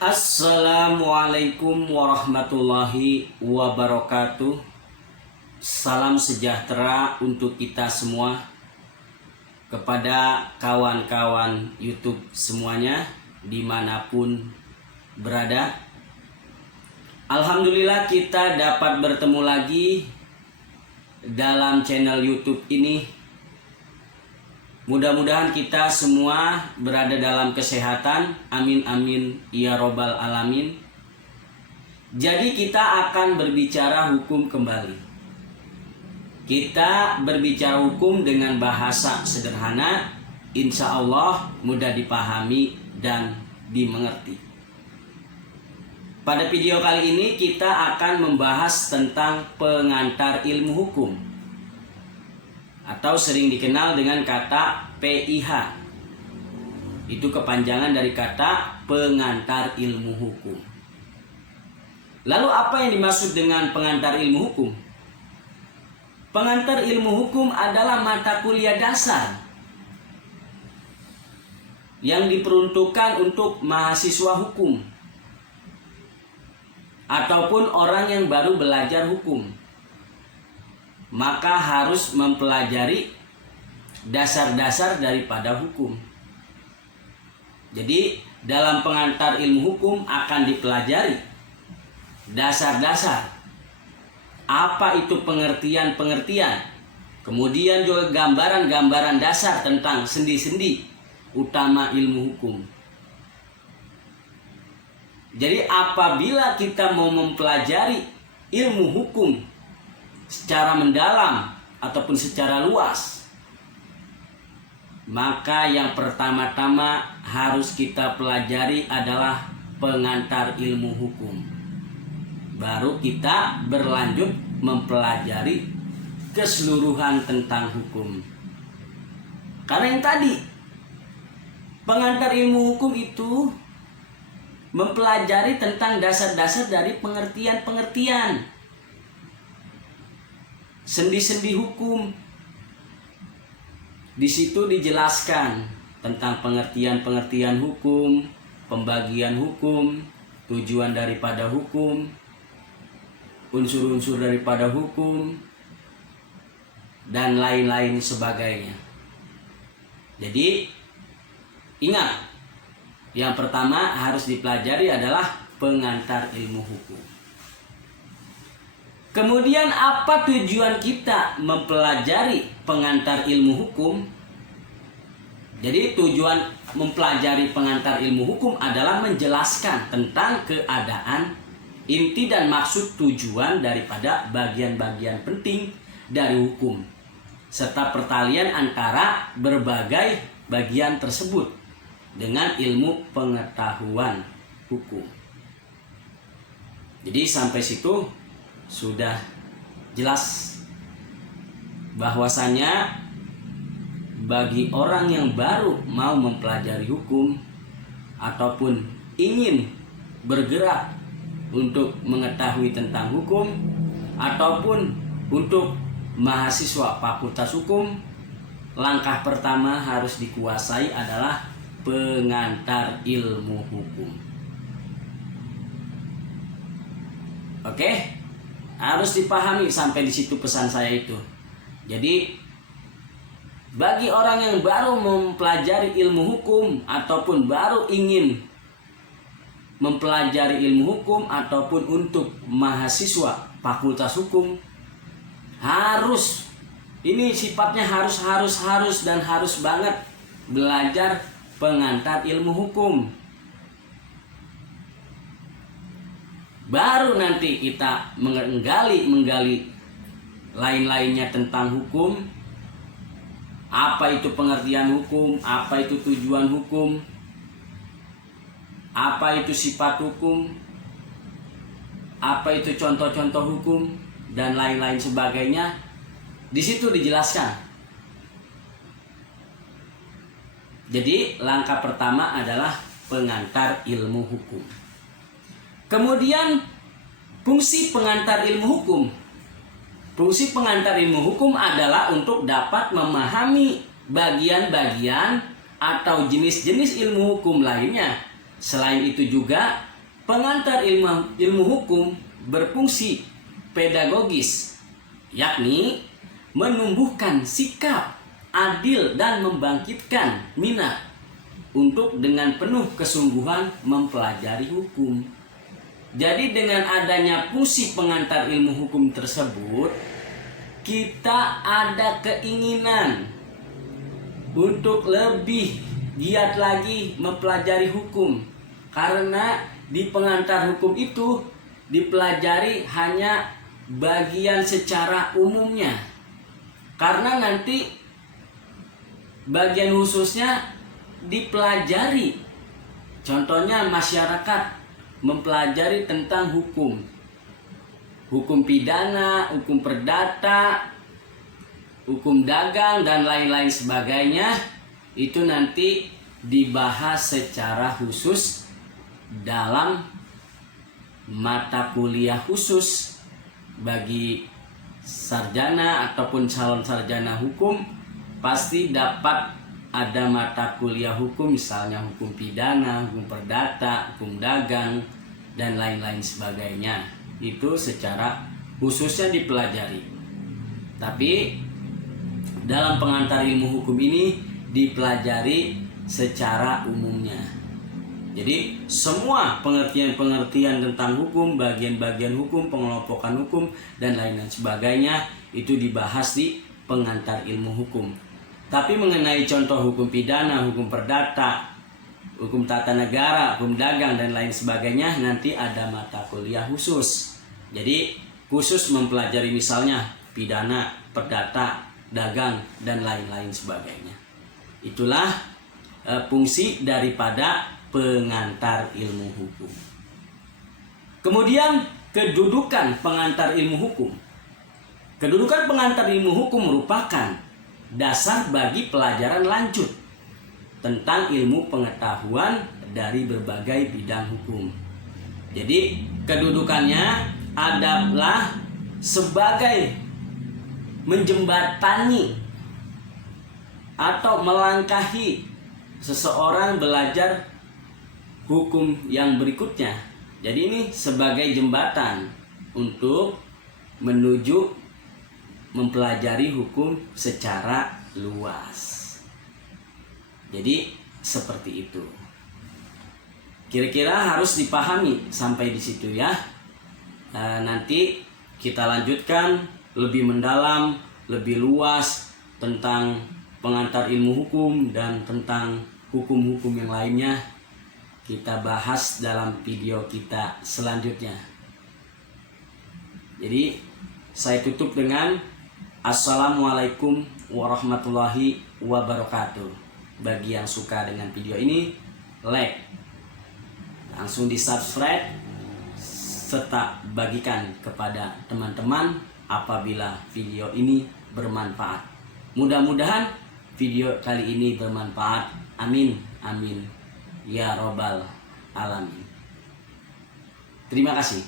Assalamualaikum warahmatullahi wabarakatuh. Salam sejahtera untuk kita semua, kepada kawan-kawan YouTube semuanya dimanapun berada. Alhamdulillah kita dapat bertemu lagi dalam channel YouTube ini. Mudah-mudahan kita semua berada dalam kesehatan. Amin amin ya robbal alamin. Jadi kita akan berbicara hukum kembali. Kita berbicara hukum dengan bahasa sederhana, insya Allah mudah dipahami dan dimengerti. Pada video kali ini kita akan membahas tentang pengantar ilmu hukum, atau sering dikenal dengan kata PIH. Itu kepanjangan dari kata pengantar ilmu hukum. Lalu apa yang dimaksud dengan pengantar ilmu hukum? Pengantar ilmu hukum adalah mata kuliah dasar yang diperuntukkan untuk mahasiswa hukum ataupun orang yang baru belajar hukum. Maka harus mempelajari dasar-dasar daripada hukum. Jadi dalam pengantar ilmu hukum akan dipelajari dasar-dasar. Apa itu pengertian-pengertian. Kemudian juga gambaran-gambaran dasar tentang sendi-sendi utama ilmu hukum. Jadi apabila kita mau mempelajari ilmu hukum secara mendalam ataupun secara luas, maka yang pertama-tama harus kita pelajari adalah pengantar ilmu hukum. Baru kita berlanjut mempelajari keseluruhan tentang hukum. Karena yang tadi, pengantar ilmu hukum itu mempelajari tentang dasar-dasar dari pengertian-pengertian, sendi-sendi hukum. Di situ dijelaskan tentang pengertian-pengertian hukum, pembagian hukum, tujuan daripada hukum, unsur-unsur daripada hukum, dan lain-lain sebagainya. Jadi ingat, yang pertama harus dipelajari adalah pengantar ilmu hukum. Kemudian apa tujuan kita mempelajari pengantar ilmu hukum? Jadi tujuan mempelajari pengantar ilmu hukum adalah menjelaskan tentang keadaan, inti dan maksud tujuan daripada bagian-bagian penting dari hukum, serta pertalian antara berbagai bagian tersebut dengan ilmu pengetahuan hukum. Jadi sampai situ sudah jelas bahwasanya bagi orang yang baru mau mempelajari hukum ataupun ingin bergerak untuk mengetahui tentang hukum ataupun untuk mahasiswa fakultas hukum, langkah pertama harus dikuasai adalah pengantar ilmu hukum. Oke? Harus dipahami sampai di situ pesan saya itu. Jadi bagi orang yang baru mempelajari ilmu hukum ataupun baru ingin mempelajari ilmu hukum ataupun untuk mahasiswa fakultas hukum, harus, ini sifatnya harus dan harus banget belajar pengantar ilmu hukum. Baru nanti kita menggali lain-lainnya tentang hukum. Apa itu pengertian hukum, apa itu tujuan hukum, apa itu sifat hukum, apa itu contoh-contoh hukum, dan lain-lain sebagainya. Di situ dijelaskan. Jadi langkah pertama adalah pengantar ilmu hukum. Kemudian fungsi pengantar ilmu hukum. Fungsi pengantar ilmu hukum adalah untuk dapat memahami bagian-bagian atau jenis-jenis ilmu hukum lainnya. Selain itu juga pengantar ilmu hukum berfungsi pedagogis, yakni menumbuhkan sikap adil dan membangkitkan minat untuk dengan penuh kesungguhan mempelajari hukum. Jadi dengan adanya fungsi pengantar ilmu hukum tersebut, kita ada keinginan untuk lebih giat lagi mempelajari hukum. Karena di pengantar hukum itu dipelajari hanya bagian secara umumnya. Karena nanti bagian khususnya dipelajari. Contohnya masyarakat mempelajari tentang hukum pidana, hukum perdata, hukum dagang, dan lain-lain sebagainya. Itu nanti dibahas secara khusus dalam mata kuliah khusus bagi sarjana ataupun calon sarjana hukum. Pasti dapat ada mata kuliah hukum, misalnya hukum pidana, hukum perdata, hukum dagang, dan lain-lain sebagainya. Itu secara khususnya dipelajari. Tapi dalam pengantar ilmu hukum ini dipelajari secara umumnya. Jadi semua pengertian-pengertian tentang hukum, bagian-bagian hukum, pengelompokan hukum, dan lain-lain sebagainya itu dibahas di pengantar ilmu hukum. Tapi mengenai contoh hukum pidana, hukum perdata, hukum tata negara, hukum dagang, dan lain sebagainya nanti ada mata kuliah khusus. Jadi khusus mempelajari misalnya pidana, perdata, dagang, dan lain-lain sebagainya. Itulah fungsi daripada pengantar ilmu hukum. Kemudian kedudukan pengantar ilmu hukum. Kedudukan pengantar ilmu hukum merupakan dasar bagi pelajaran lanjut tentang ilmu pengetahuan dari berbagai bidang hukum. Jadi kedudukannya adalah sebagai menjembatani atau melangkahi seseorang belajar hukum yang berikutnya. Jadi ini sebagai jembatan untuk menuju mempelajari hukum secara luas. Jadi seperti itu. Kira-kira harus dipahami sampai di situ ya. Nanti kita lanjutkan lebih mendalam, lebih luas tentang pengantar ilmu hukum dan tentang hukum-hukum yang lainnya. Kita bahas dalam video kita selanjutnya. Jadi saya tutup dengan Assalamualaikum warahmatullahi wabarakatuh. Bagi yang suka dengan video ini, like, langsung di subscribe, serta bagikan kepada teman-teman apabila video ini bermanfaat. Mudah-mudahan video kali ini bermanfaat. Amin, amin, ya robbal alamin. Terima kasih.